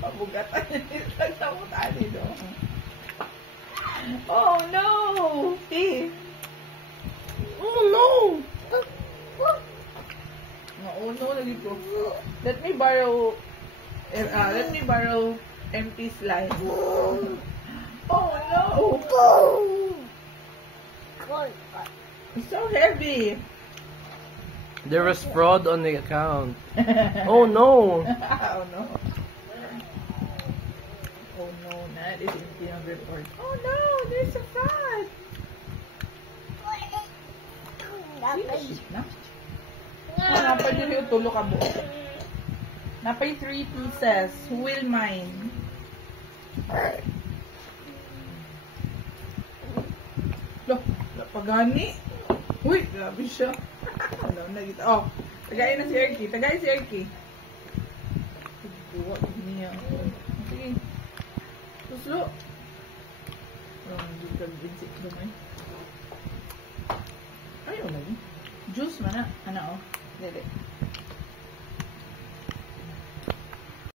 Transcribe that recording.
Pabugatan niya. Nagsamot ani do. Oh no! See? Oh no! Mauno lagi ko. Let me borrow empty slime. Oh no! It's so heavy. There was fraud on the account. Oh no! Oh no. Oh no, that is in the report. Oh no, there's a fraud. Napay din yung tulo ka buo. Napay 3 pieces. Who will mine? Loh, pagani. Uy, grabe siya. Alam na kita. Oh, tagayin na si Erky. Tagayin si Erky. Duwa niya. Sige. Suslo. Oh, hindi ka binsik doon eh. Ayaw lagi. Juice mana? Ano oh? Dede.